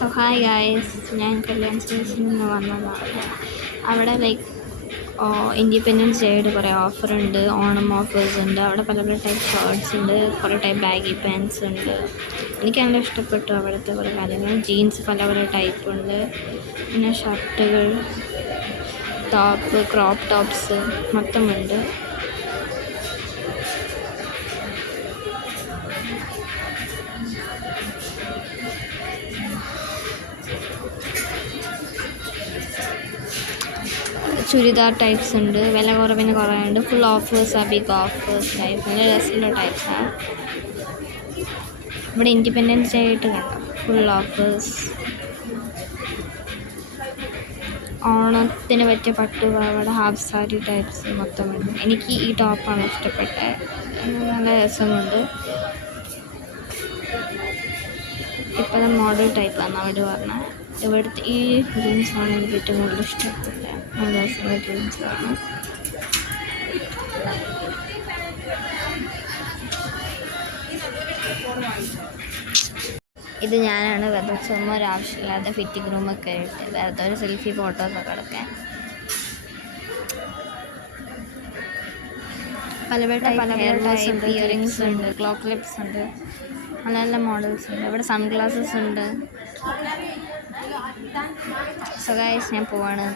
So hi guys, ഞാൻ കല്യാൺ സിൽക്സിൽ നിന്ന് വന്നതാണ്. അവിടെ ഇൻഡിപെൻഡൻസ് ഡേയുടെ കുറേ ഓഫറുണ്ട്, ഓണം ഓഫേഴ്സ് ഉണ്ട്. അവിടെ പല പല ടൈപ്പ് ഷർട്ട്സ് ഉണ്ട്, കുറേ ടൈപ്പ് ബാഗി പാൻസ് ഉണ്ട്. എനിക്ക് നല്ല ഇഷ്ടപ്പെട്ടു അവിടുത്തെ കുറേ കാര്യങ്ങൾ. ജീൻസ് പല പല ടൈപ്പ് ഉണ്ട്, പിന്നെ ഷർട്ടുകൾ, ടോപ്പ്, ക്രോപ്പ് ടോപ്സ് മൊത്തമുണ്ട്. ചുരിദാർ ടൈപ്സ് ഉണ്ട്, വില കുറവിന് കുറേ ഉണ്ട്. ഫുൾ ഓഫേഴ്സാണ്, ബിഗ് ഓഫേഴ്സ് ടൈപ്പ്, നല്ല രസമുള്ള ടൈപ്സാണ്. ഇവിടെ ഇൻഡിപെൻഡൻസ് ഡേ ആയിട്ട് കണ്ടോ, ഫുൾ ഓഫേഴ്സ്. ഓണത്തിന് പറ്റിയ പട്ടുപാവാട, ഹാഫ് സാരി ടൈപ്സ് മൊത്തമുണ്ട്. എനിക്ക് ഈ ടോപ്പാണ് ഇഷ്ടപ്പെട്ടത്, നല്ല രസമുണ്ട്. ഇപ്പോഴത്തെ മോഡൽ ടൈപ്പാണ് അവിടെ പറഞ്ഞത്. ഇവിടുത്തെ ഈ ജീൻസാണ് എനിക്ക് ഏറ്റവും കൂടുതൽ ഇഷ്ടപ്പെട്ടത്, നല്ല രസമുള്ള ജീൻസാണ്. ഇത് ഞാനാണ് വെറുതെ ചുമ്മാ ഒരാവശ്യമില്ലാതെ ഫിറ്റിംഗ് റൂമൊക്കെ ആയിട്ട് വെറുതെ ഒരു സെൽഫി ഫോട്ടോസൊക്കെ എടുക്കാൻ. പല പല ഹെയർ ടൈപ്പ് ഇയറിങ്സ് ഉണ്ട്, ക്ലോക്ക് ക്ലിപ്സ് ഉണ്ട്, നല്ല നല്ല മോഡൽസ് ഉണ്ട്. ഇവിടെ സൺഗ്ലാസസ് ഉണ്ട്. സോ ഗൈസ്, ഞാൻ പോവാണ്.